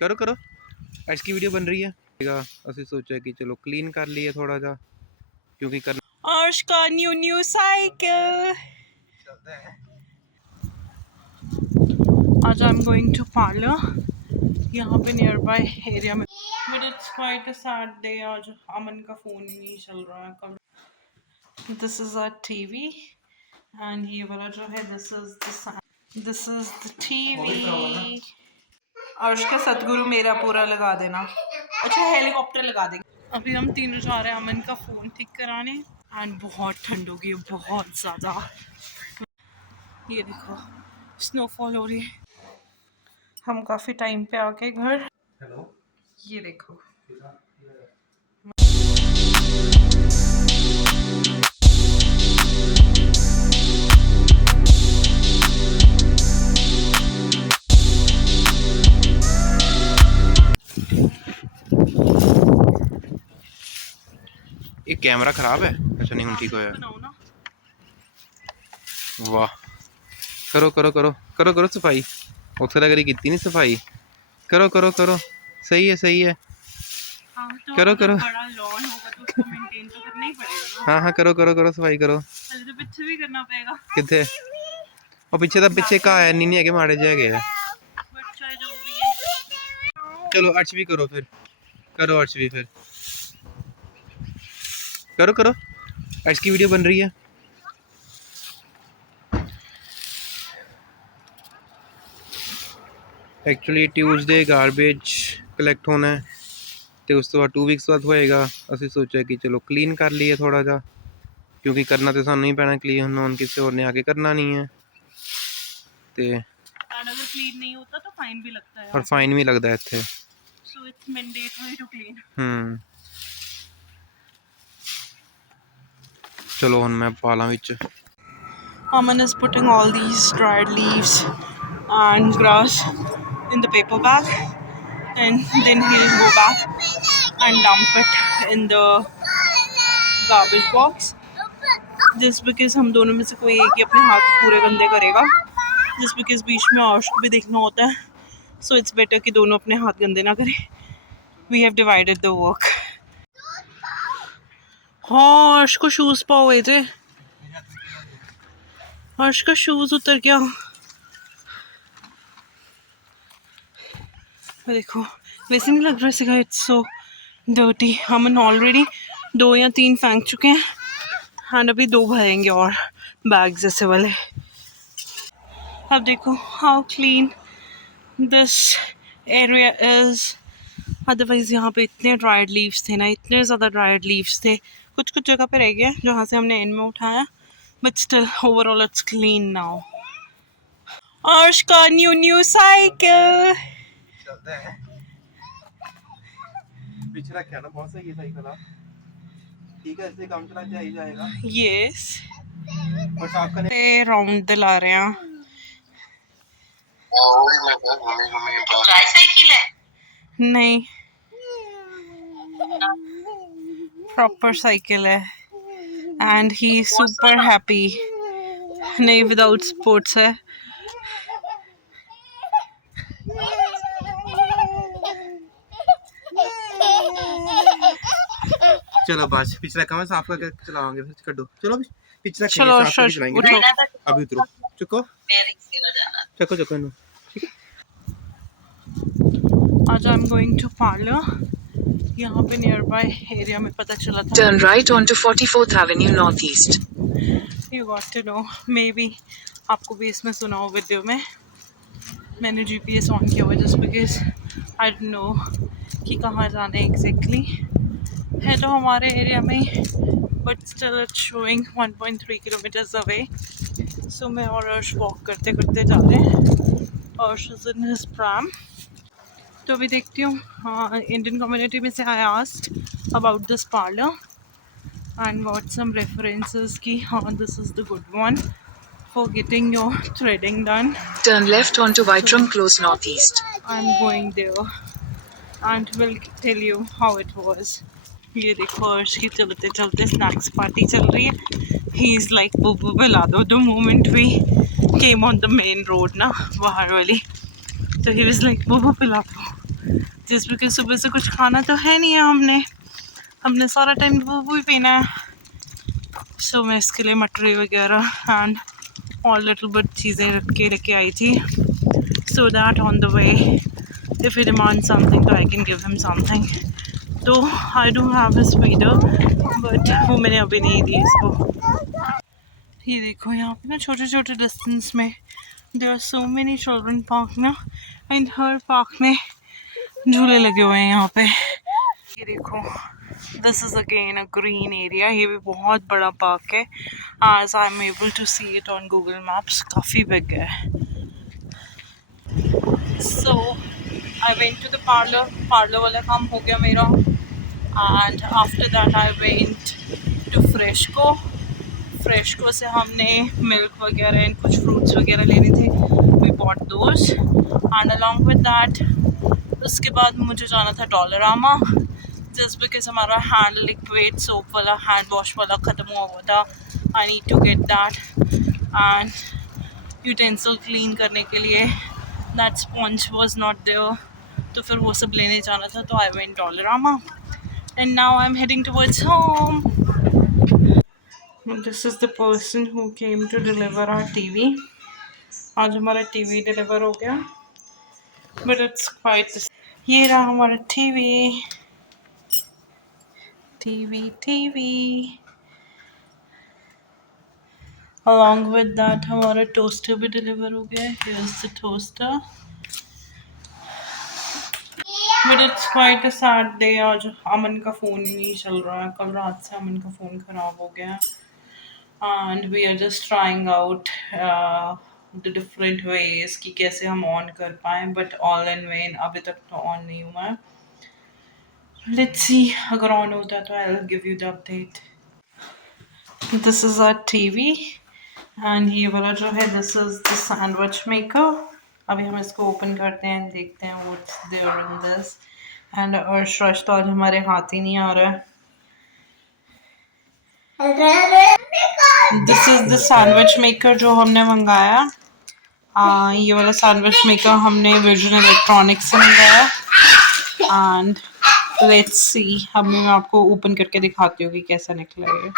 करो करो आज की वीडियो बन रही है। ਅਸੀਂ सोचा कि चलो क्लीन कर लिए थोड़ा जा क्योंकि करना अर्श का न्यू साइकिल। आज I am going to parlour यहाँ पे नियर बाय एरिया में, but it's quite a sad day. आज अमन का फोन ही नहीं चल रहा है। कल this is a TV and ये वाला जो है दिस इज द टीवी। अर्श का सतगुरु मेरा पूरा लगा देना। अच्छा हेलीकॉप्टर लगा देंगे। अभी हम तीनों जा रहे हैं अमन का फ़ोन ठीक कराने एंड बहुत ठंड होगी, बहुत ज़्यादा। ये देखो स्नोफॉल हो रही है। हम काफ़ी टाइम पे आके घर, ये देखो। ये कैमरा खराब है। अच्छा नहीं, ठीक होया। वाह, करो करो करो करो करो सफाई। उत्थे तक करी कीती नहीं सफाई। करो करो करो, सही है सही है। तो करो करो, बड़ा लॉन होगा तो उसको मेंटेन तो करना ही पड़ेगा ना। हाँ हाँ करो करो करो सफाई करो। पहले तो पीछे भी करना पड़ेगा। कितने और पीछे तो पीछे का है नहीं है कि माड़े जे है। बट चाहे जो भी है। चलो अर्श भी करो फिर, करो अर्श भी फिर, करो करो अर्श की वीडियो बन रही है। एक्चुअली ट्यूसडे गारबेज कलैक्ट होना है तो उस तो बाद 2 वीक्स बाद होएगा। ਅਸੀਂ सोचा कि चलो क्लीन कर लिए थोड़ा जा क्योंकि करना तो सानू ही पैना क्लीन, ਹੁਣ ਕਿਸੇ ਹੋਰ ने आके करना नहीं है ਤੇ अगर क्लीन नहीं होता तो फाइन भी लगता है और फाइन भी लगता है ਇੱਥੇ। So it's mandatory to clean. चलो ਹੁਣ मैं पाला ਵਿੱਚ। Aman is putting all these dried leaves and grass in the paper bag, and then he'll go back and dump it in the garbage box. Just because हम दोनों में से कोई एक ही अपने हाथ पूरे गंदे करेगा, just because बीच में आर्श को भी देखना होता है, so it's better कि दोनों अपने हाथ गंदे ना करें. We have divided the work. हाँ आर्श को शूज पाओ थे, आर्श का शूज उतर गया। देखो वैसे नहीं लग रहा है, इट्स सो डर्टी। हम ऑलरेडी 2 या 3 फेंक चुके हैं एंड अभी 2 भरेंगे और बैग्स ऐसे वाले। अब देखो how clean this area is. Otherwise यहाँ पे इतने ड्राइड लीव्स थे ना, इतने ज़्यादा ड्राइड लीव्स थे। कुछ कुछ जगह पे रह गया जहाँ से हमने एंड में उठाया, but still overall it's clean now. अर्श का न्यू साइकिल। पीछे रखा ना, बहुत सही है साइकिल। ठीक है, ऐसे काम चला जाएगा। यस, राउंड दिला रहे हैं। ट्राईसाइकिल है? नहीं, प्रॉपर साइकिल है एंड ही सुपर हैप्पी। नहीं, विदाउट स्पोर्ट्स है। चलो बस पिछला काम साफ करके चलाओगे फिर करो। चलो पिछला चलो साफ करके चलाएंगे। अभी उतरो, चुको चको चको नो। आज I am going to parlour यहाँ पे नियर बाय एरिया में पता चला था। Turn right onto 44th Avenue Northeast. You got to know, may be आपको भी इसमें सुना हो वीडियो में मैंने GPS ऑन किया हुआ just because I don't know कि कहाँ जाना है एग्जैक्टली। है तो हमारे एरिया में, but still it's showing 1.3 kilometres away. So मैं और अर्श वॉक करते करते जा रहे हैं। अर्श इज इन हिज प्राम। तो अभी देखती हूँ। हाँ, इंडियन कम्युनिटी में से I asked about this parlour and got some references कि हाँ this is the good one for getting your threading done. Turn left onto Whiterum Close Northeast. I'm going there and will tell you how it was. ये देखो अर्श की चलते चलते snacks party चल रही है। He is like बुबू पिला दो। The moment we came on the main road ना, बाहर वाली, तो he was like बुबू पिला दो। जिस क्योंकि सुबह से कुछ खाना तो है नहीं है, हमने सारा टाइम वो ही पीना है। सो मैं इसके लिए मटरी वगैरह एंड और लिटिल बिट चीज़ें रख के आई थी, so that on the way if he demand something तो I can give him something. तो I do have his feeder, but वो मैंने अभी नहीं दी इसको। ये देखो यहाँ पे ना छोटे छोटे डिस्टेंस में there are so many children park ना, एंड हर पार्क में झूले लगे हुए हैं यहाँ पे। ये देखो this is again a green area, ये भी बहुत बड़ा पार्क है, as I am able to see it on Google Maps, काफ़ी बिग है। So I went to the parlour वाला काम हो गया मेरा, and after that I went to Freshco से हमने मिल्क वगैरह एंड कुछ फ्रूट्स वगैरह लेने थे, we bought those, and along with that उसके बाद मुझे जाना था डॉलरामा, जस्ट बिकॉज हमारा हैंड लिक्विड सोप वाला हैंड वॉश वाला ख़त्म हुआ हुआ था। I need to get that, and utensil clean करने के लिए that sponge was not there, तो फिर वो सब लेने जाना था, तो I went Dollarama and now I am heading towards home. This is the person who came to deliver our TV. आज हमारा टीवी डिलीवर हो गया, बट इट्स क्वाइट, ये रहा हमारा TV TV TV. Along with that हमारा toaster भी deliver हो गया है, here is the toaster, but it's quite a sad day. आज अमन का फ़ोन ही नहीं चल रहा है, कल रात से अमन का फ़ोन ख़राब हो गया है, and we are just trying out the different ways कि कैसे हम ऑन कर पाएँ, बट ऑल इन वेन, अभी तक तो ऑन नहीं हुआ है। लेट्स सी, अगर ऑन होता है तो I will give you the update. This is our TV, and ये वाला जो है this is the sandwich maker. अभी हम इसको ओपन करते हैं, देखते हैं what's there in this, and Arsh तो आज हमारे हाथ ही नहीं आ रहा है। This is the sandwich maker जो हमने मंगाया, ये वाला सैंडविच मेकर हमने विजन इलेक्ट्रॉनिक्स से मंगाया, एंड लेट्स सी, अब मैं आपको ओपन करके दिखाती हूँ कि कैसा निकला ये।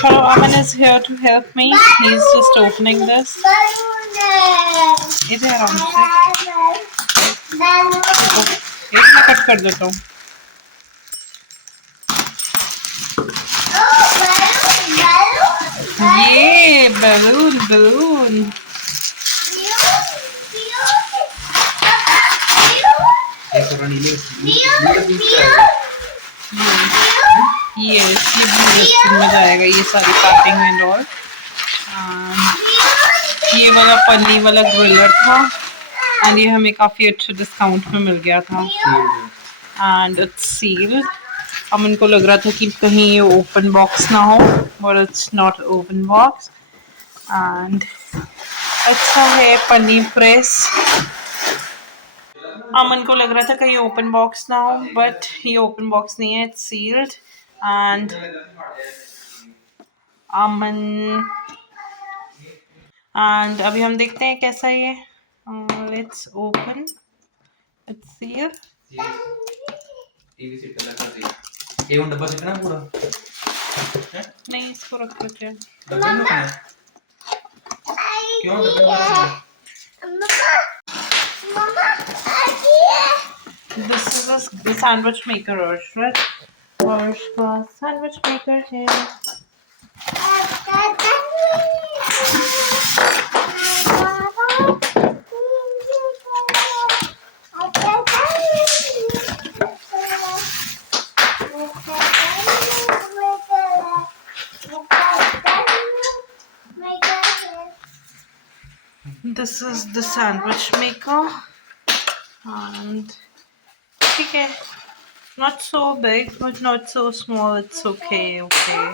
चलो, Aman is here to help me, he is just opening this. इधर आराम से, एक मैं कट कर देता हूँ। ये बैलून बैलून ये में जाएगा, ये सारी पैकिंग एंड ऑल। ये वाला पन्नी वाला ग्रिलर था, एंड ये हमें काफ़ी अच्छे डिस्काउंट में मिल गया था, एंड इट्स सील्ड। अमन को लग रहा था कि कहीं ये ओपन बॉक्स ना हो, but it's not open box, and अच्छा है पन्नी प्रेस। अमन को लग रहा था कहीं ओपन बॉक्स ना हो, बट ये ओपन बॉक्स नहीं है, it's sealed, and Aman and अभी हम देखते हैं कैसा ये, let's open, it's sealed. TV set लगा दे, ये उन डब्बा कितना पूरा है? नहीं, इसको रख देते हैं। डब्बा में रखना है? क्यों डब्बे में रखना है? This is the sandwich maker, right? Arsh का sandwich maker है। This is the sandwich maker, and ठीक है, not so big but not so small, it's okay, okay.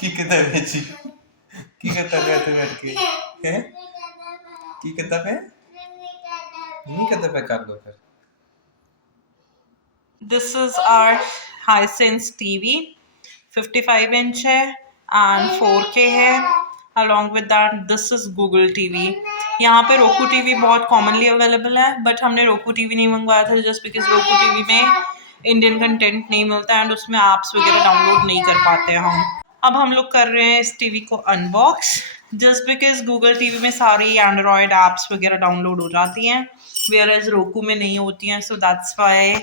की कहता है जी, की कहता है तो बैठ के हैं, की कहता है नहीं कहता पे कर दो फिर। This is our Hisense TV 55 inch है एंड 4K है। Along with that this is Google TV. यहाँ पे रोकू टीवी बहुत कॉमनली अवेलेबल है, बट हमने रोकू टीवी नहीं मंगवाया था जस्ट बिकॉज रोकू टीवी में इंडियन कंटेंट नहीं मिलता एंड उसमें ऐप्स वगैरह डाउनलोड नहीं कर पाते हम। अब हम लोग कर रहे हैं इस टीवी को unbox just because Google TV में सारी एंड्रॉयड ऐप्स वगैरह डाउनलोड हो जाती हैं, वेयर एज रोकू में नहीं होती हैं। So that's why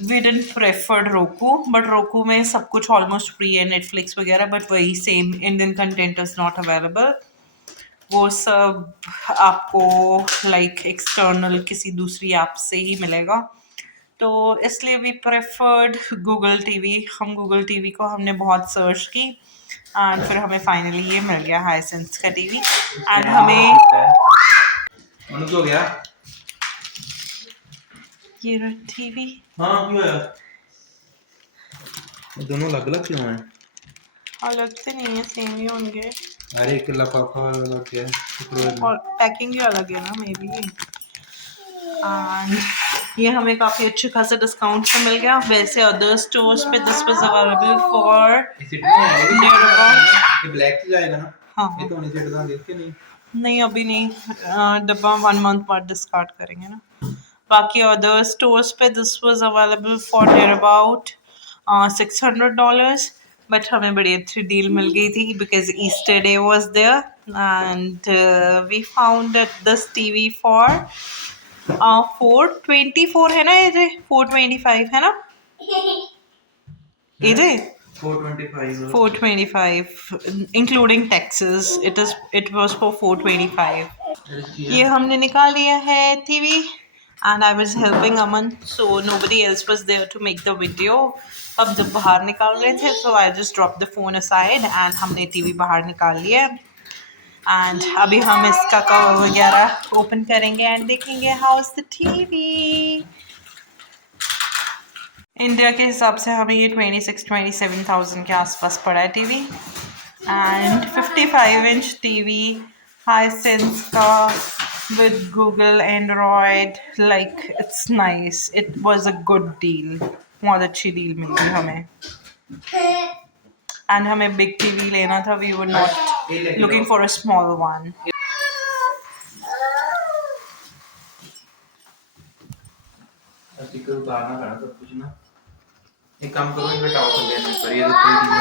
we didn't preferred Roku, but Roku में सब कुछ ऑलमोस्ट फ्री है, नेटफ्लिक्स वगैरह, बट वही same Indian content is not available. वो सब आपको लाइक एक्सटर्नल किसी दूसरी ऐप से ही मिलेगा, तो इसलिए वी प्रेफर्ड गूगल टीवी। हम गूगल टीवी को हमने बहुत सर्च की एंड फिर हमें फाइनली ये मिल गया हाईसेंस का टीवी। एंड हमें हो गया ये रहा टीवी। हाँ क्यों है? ये दोनों अलग अलग क्यों हैं? अलग से नहीं है, सेम ही होंगे अरे एक लिफाफा अलग है और पैकिंग भी अलग है ना मे बी। एंड ये हमें काफ़ी अच्छे खासे डिस्काउंट पे मिल गया। वैसे अदर स्टोर्स पे दिस वाज अवेलेबल फॉर ये ब्लैक से जाएगा ना? हाँ ये तो नीचे डाल देख के नहीं। नहीं अभी नहीं, डब्बा 1 मंथ बाद डिस्कार्ड करेंगे ना। बाकी अदर स्टोर्स पे this was available for near about $600, but हमें बड़ी अच्छी डील मिल गई थी because Easter day was there and we found this TV for 424 है ना, ये 425 है ना, ये 425 including taxes, it was for 425। ये हमने निकाल लिया है TV and I was helping Aman, so nobody else was there to make the video। अब जब बाहर निकाल रहे थे so I just dropped the phone aside and हमने टीवी बाहर निकाल लिया एंड अभी हम इसका कवर वगैरह ओपन करेंगे एंड देखेंगे how is the TV. India के हिसाब से हमें ये 26-27,000 के आसपास पड़ा है TV and 55 inch TV Hisense का with Google Android, like it's nice, it was a good deal, बहुत अच्छी डील मिली हमें। एंड हमें बिग टीवी लेना था, we were not looking for a small one. Sticker उतारना पड़ा सब कुछ ना। एक काम करो इनका टावर कर लेना पर ये कोई टीवी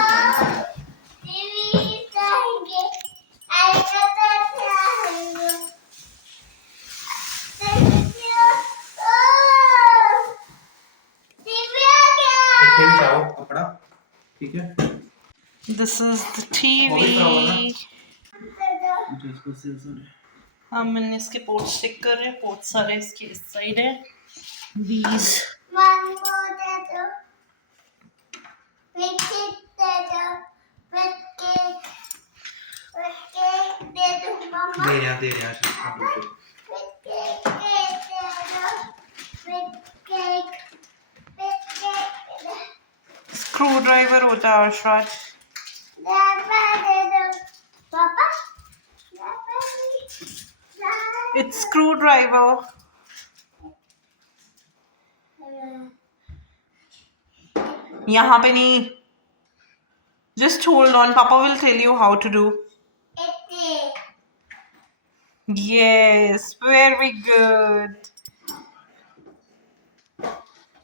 कपड़ा ठीक है। This is the TV. हम इसके पोर्ट्स चेक कर रहे हैं, पोर्ट सारे इसके इस साइड है। These दे रहा स्क्रू ड्राइवर होता है अरशद। It's screw driver. यहाँ पे नहीं, just hold on, Papa will tell you how to do। Yes, very good।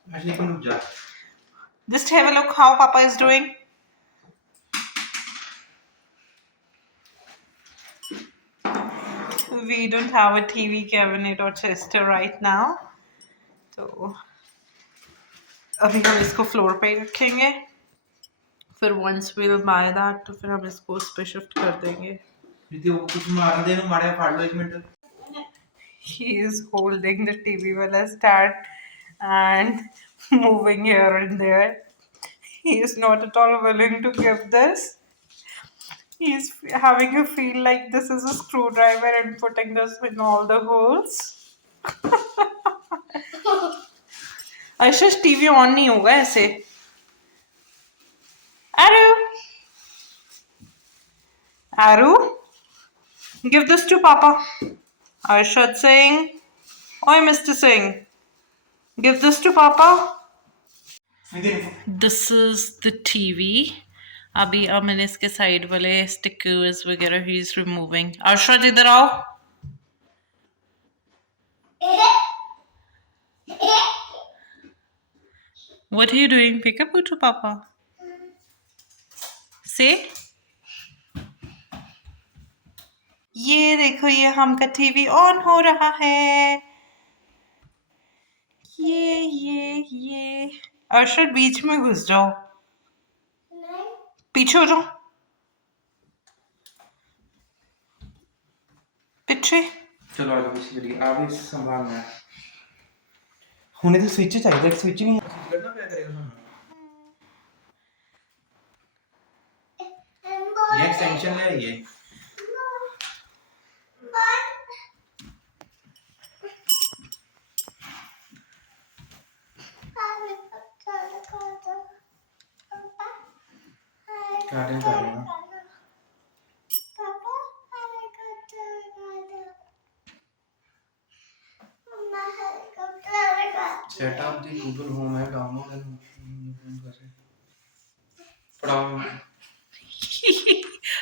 actually तुम रुक जा। Just have a look how Papa is doing। We don't have a TV cabinet or chester right now, तो अभी हम इसको floor पे रखेंगे, फिर once we'll buy that तो फिर हम इसको उस पे शिफ्ट कर देंगे। दीदी वो कुछ मार दे मारे फाड़ लो 1 minute. He is holding the TV while I start and moving here and there। He is not at all willing to give this। He is having a feel like this is a screwdriver and putting this in all the holes। Ashish TV on नहीं होगा ऐसे। आरू आरू give this to Papa। Arshad Singh, oi Mr. Singh, give this to Papa। This is the TV. अभी अब मैंने इसके side वाले stickers वगैरह he is removing. Arshad इधर आओ। What are you doing? Pick up to Papa. Say. ये देखो, ये हम का टीवी ऑन हो रहा है। ये अर्शद बीच में घुस जाओ, पीछे हो जाओ, पीछे। चलो आगे पीछे चलिए, आप ही संभालना है। हुने तो स्विच चाहिए, स्विच नहीं करना क्या करेगा। ये एक्सटेंशन है ये। गार्डन कर रहे हैं। Set up the Google home है, डाउनलोड एंड पढ़ाओ।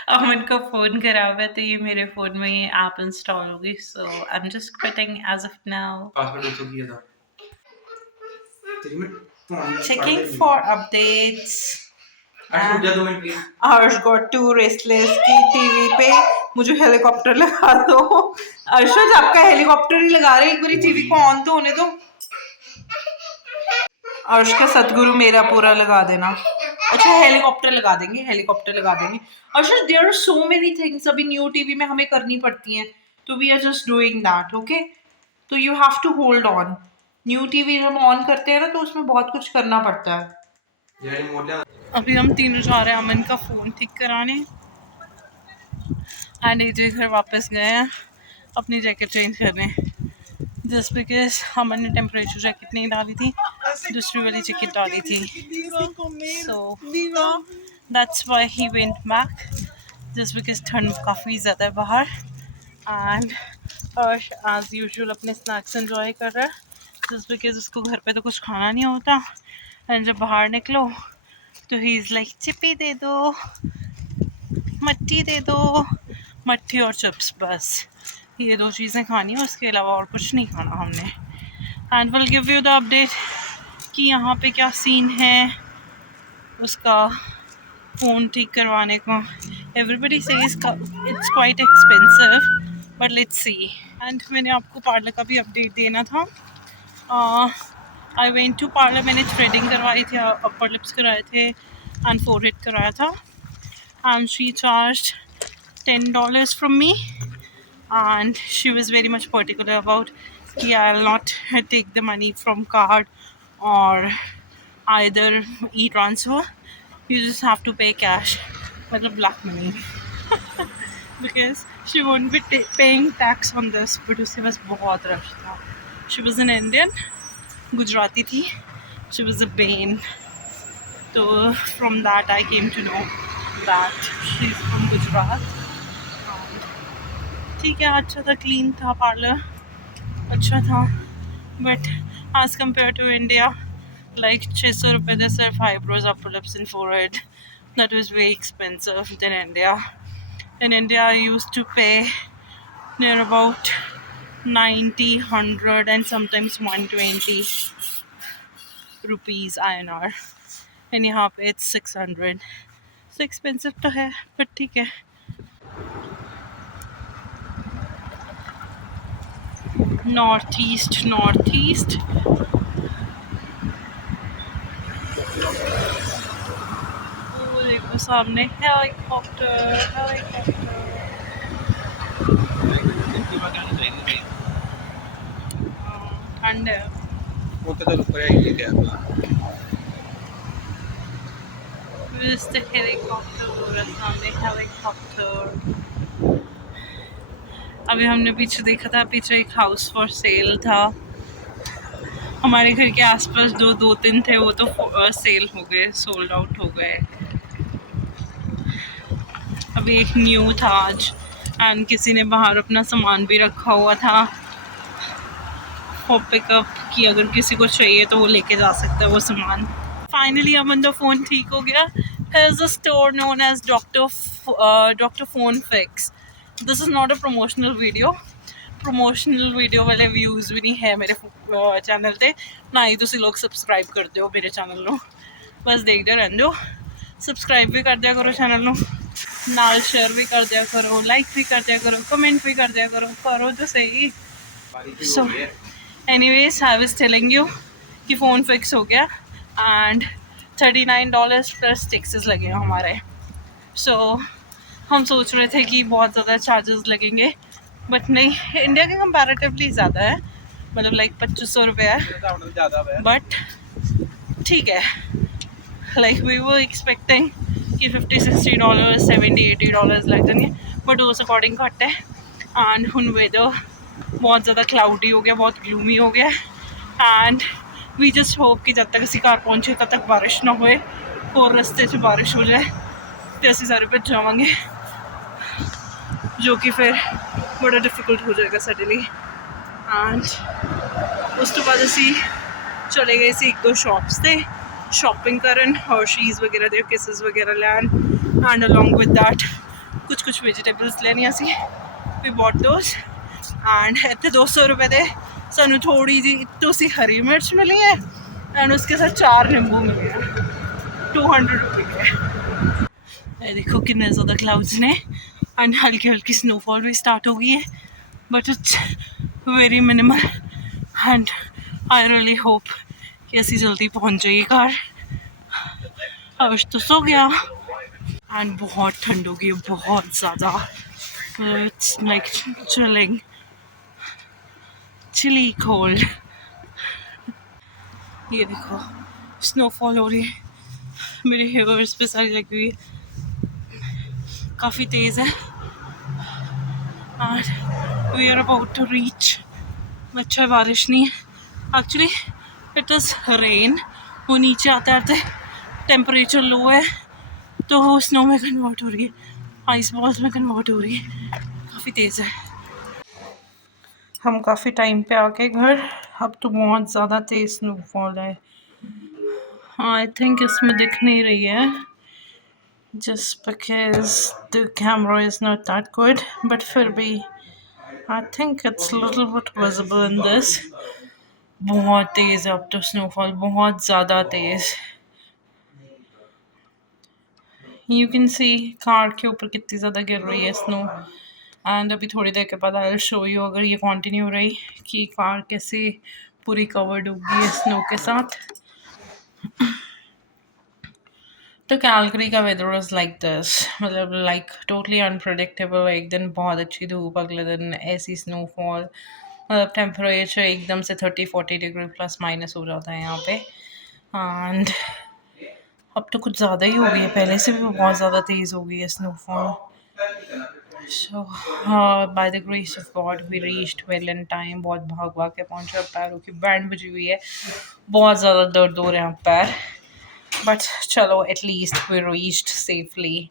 अमन का फोन खराब है तो ये मेरे फोन में ये ऐप इंस्टॉल होगी, so I am just quitting as of now. Password उसको किया था। Checking for updates. रुक जा 2 minute please. Arsh got too restless की टीवी पे मुझे हेलीकॉप्टर लगा दो। अर्शद आपका हेलीकॉप्टर ही लगा रहे, एक बारी टीवी को ऑन तो होने दो। अर्श का सतगुरु मेरा पूरा लगा देना। अच्छा हेलीकॉप्टर लगा देंगे, हेलीकॉप्टर लगा देंगे। Arshad there are so many things अभी न्यू टीवी में हमें करनी पड़ती हैं, तो we are just doing that, okay. तो you have to hold on. New TV जब ऑन करते हैं ना तो उसमें बहुत कुछ करना पड़ता है। अभी हम तीनों जा रहे हैं अमन का फ़ोन ठीक कराने, एंड एजे घर वापस गए हैं अपनी जैकेट चेंज करने, जस्ट बिकॉज अमन ने टेम्परेचर जैकेट नहीं डाली थी, दूसरी वाली जैकेट डाली थी, so that's why he went back, just because ठंड काफ़ी ज़्यादा है बाहर। एंड अर्श एज यूजुअल अपने स्नैक्स एंजॉय कर रहा है, जस्ट बिकॉज उसको घर पे तो कुछ खाना नहीं होता, एंड जब बाहर निकलो तो ही इज़ लाइक चिप्पी दे दो, मट्टी दे दो, मट्टी और चिप्स, बस ये 2 चीज़ें खानी है, उसके अलावा और कुछ नहीं खाना हमने। And will give you the update कि यहाँ पे क्या सीन है उसका फ़ोन ठीक करवाने का। Everybody says it's quite expensive but let's see. And मैंने आपको पार्लर का भी अपडेट देना था। आई वेंट टू पार्लर, मैंने थ्रेडिंग करवाई थी, अपर लिप्स कराए थे एंड फोरहेड कराया था, and she charged $10 from me, and she was very much particular about कि I will not take the money from card और either e transfer, you just have to pay cash, मतलब black money, because she won't be paying tax on this, but उसके पास बहुत rush था। She was an Indian, Gujarati थी, she was a ben, तो from that I came to know that she is from Gujarat. ठीक है, अच्छा था, क्लीन था पार्लर, अच्छा था, but as compare to India like 600 रुपये दे सिर्फ eyebrows, upper lips and forehead. That was way expensive than India. In India I used to pay near about 90, 100 and sometimes 120 rupees INR. And यहाँ पे it's 600. So expensive तो है, but ठीक है। Northeast. वो देखो सामने हेलीकॉप्टर। ठंड है। वो तो ऊपर है ये क्या हेलीकॉप्टर। अभी हमने पीछे देखा था, पीछे एक हाउस फॉर सेल था, हमारे घर के आसपास जो 2-3 थे वो तो सेल हो गए, सोल्ड आउट हो गए। अभी एक न्यू था आज, एंड किसी ने बाहर अपना सामान भी रखा हुआ था फॉर पिकअप, कि अगर किसी को चाहिए तो वो लेके जा सकता है वो सामान। फाइनली अमन का फ़ोन ठीक हो गया. Here's a store known as Dr. Phone Fix. This is not a promotional video वाले व्यूज़ भी नहीं है मेरे चैनल ते, ना ही तुसी लोग सब्सक्राइब करते हो मेरे चैनल ਨੂੰ. बस देखते रहते हो. सब्सक्राइब भी कर दिया करो चैनल ਨੂੰ, नाल शेयर भी कर दिया करो, लाइक भी कर दिया करो, कमेंट भी कर दिया करो तो सही. So anyways, I was telling you कि फ़ोन फिक्स हो गया एंड $39 प्लस टैक्सेस लगे हमारे. सो हम सोच रहे थे कि बहुत ज़्यादा चार्जेस लगेंगे, बट नहीं, इंडिया के कंपैरेटिवली ज़्यादा है, मतलब लाइक 2500 रुपये है, बट ठीक है. लाइक वी वर एक्सपेक्टिंग कि $50-60 $70-80 लग जाएंगे, बट उस अकॉर्डिंग घट है. एंड हुन वेदर बहुत ज़्यादा क्लाउडी हो गया, बहुत ग्लूमी हो गया, एंड वी जस्ट होप कि जब तक असी घर पहुँचे तब तक बारिश ना होए और रस्ते 'ਚ बारिश हो जाए तो असी सारे भज जावांगे, जो कि फिर बड़ा डिफिकल्ट हो जाएगा साडे लिए. एंड उस तो बाद असी चले गए सी 1-2 शॉप्स से शॉपिंग करन, हर्शीज़ वगैरह दे किसेस वगैरह लैन, एंड अलॉन्ग विद दैट कुछ वेजिटेबल्स लेनियां सी. वी बॉट दोस एंड इतने 200 रुपये दे सानू थोड़ी जी तो सी हरी मिर्च मिली है एंड उसके साथ 4 नींबू मिले हैं 200 रुपये के. ये देखो कितने ज़्यादा क्लाउड्स ने एंड हल्की हल्की स्नोफॉल भी स्टार्ट हो गई है, but it's very minimal and I really hope कि असी जल्दी पहुँच जाइए घर. आज तो सो गया एंड बहुत ठंड हो गई, बहुत ज़्यादा. It's like chilly cold. ये देखो स्नोफॉल हो रही है, मेरे हेयर्स पे सारी लगी हुई है, काफ़ी तेज़ है. And we are about to reach. अच्छा बारिश नहीं है एक्चुअली, इट इज़ रेन. वो नीचे आते आते टेम्परेचर लो है तो वो स्नो में कन्वर्ट हो रही है, आइस बॉल्स में कन्वर्ट हो रही है, काफ़ी तेज़ है. हम काफ़ी टाइम पे आके घर, अब तो बहुत ज़्यादा तेज़ स्नोफॉल है. आई थिंक इसमें दिख नहीं रही है just because the camera is not that good, but फिर भी I think it's a little bit visible in this. बहुत तेज़ है अब तो स्नोफॉल, बहुत ज़्यादा तेज़. यू कैन सी कार के ऊपर कितनी ज़्यादा गिर रही है स्नो. एंड अभी थोड़ी देर के बाद आई विल शो यू, अगर ये कंटिन्यू रही, कि कार कैसे पूरी कवर्ड होगी है स्नो के साथ. तो कैलगरी का वेदर वाज लाइक दिस, मतलब लाइक टोटली अनप्रडिक्टेबल. एक दिन बहुत अच्छी धूप, अगले दिन ऐसी स्नोफॉल, मतलब टेम्परेचर एकदम से 30-40 डिग्री प्लस माइनस हो जाता है यहाँ पे. एंड अब तो कुछ ज़्यादा ही हो गई है, पहले से भी बहुत ज़्यादा तेज़ हो गई है snowfall. So by the grace of God we reached well in time. बहुत भाग भाग के पहुँचा, पैरों की बैंड बजी हुई है, बहुत ज़्यादा दर्द हो रहे हैं पैर, बट चलो at least we reached safely.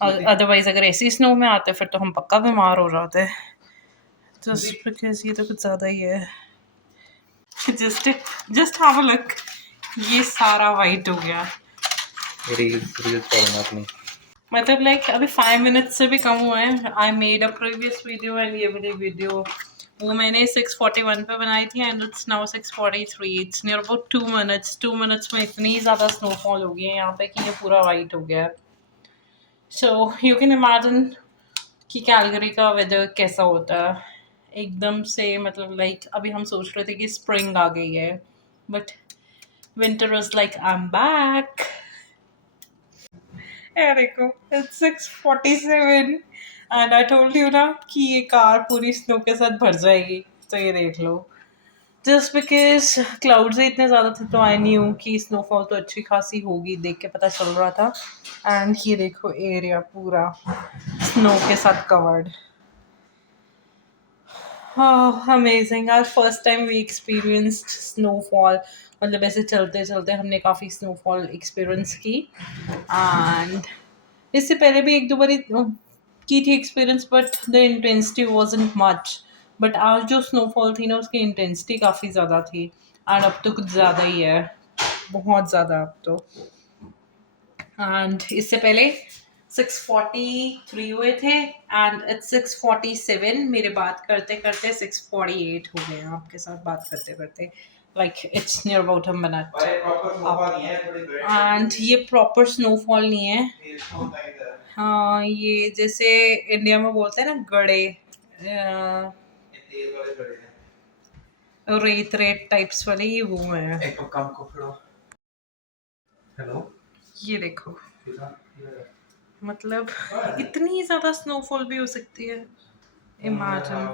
Otherwise अगर ऐसी स्नो में आते फिर तो हम पक्का बीमार हो जाते, जस्ट बिकॉज ये तो कुछ ज़्यादा ही है. जस्ट हैव अ लुक, ये सारा वाइट हो गया. रील्स अपनी, मतलब लाइक अभी 5 मिनट्स से भी कम हुआ है. I made a previous video and ये वाली वीडियो वो मैंने 6:41 पे बनाई थी and it's now 6:43. It's near about 2 minutes में इतनी ज़्यादा स्नोफॉल हो गई है यहाँ पे कि ये पूरा वाइट हो गया है. सो यू कैन इमेजिन कि कैलगरी का वेदर कैसा होता है एकदम से. मतलब लाइक अभी हम सोच रहे थे कि स्प्रिंग आ गई है, but winter is like I am back. देखो it's 6:47 and I told you ना कि ये कार पूरी स्नो के साथ भर जाएगी, तो ये देख लो. जस्ट बिकॉज क्लाउड्स इतने ज़्यादा थे तो आई न्यू कि स्नोफॉल तो अच्छी खासी होगी, देख के पता चल रहा था. एंड ये देखो एरिया पूरा स्नो के साथ कवर्ड. अमेजिंग. आज first time we experienced snowfall, मतलब ऐसे चलते चलते हमने काफ़ी स्नोफॉल एक्सपीरियंस की. एंड इससे पहले भी 1-2 बारी की थी experience, but the intensity wasn't much. But आज जो स्नोफॉल थी ना उसकी इंटेंसिटी काफ़ी ज़्यादा थी, एंड अब तो कुछ ज़्यादा ही है. बहुत ज़्यादा अब तो। एंड इससे पहले 6:43 हुए थे एंड इट्स 6:47। मेरे बात करते करते 6:48 हो गए हैं आपके साथ बात करते करते, like it's near about a minute. And ये प्रॉपर स्नोफॉल नहीं है। हाँ, ये जैसे इंडिया में बोलते हैं ना गड़े, रेत रेत टाइप्स वाले, ये वो है। एक काम को खड़ा। हेलो। ये देखो, मतलब इतनी ज्यादा स्नोफॉल भी हो सकती है, इमेजिन।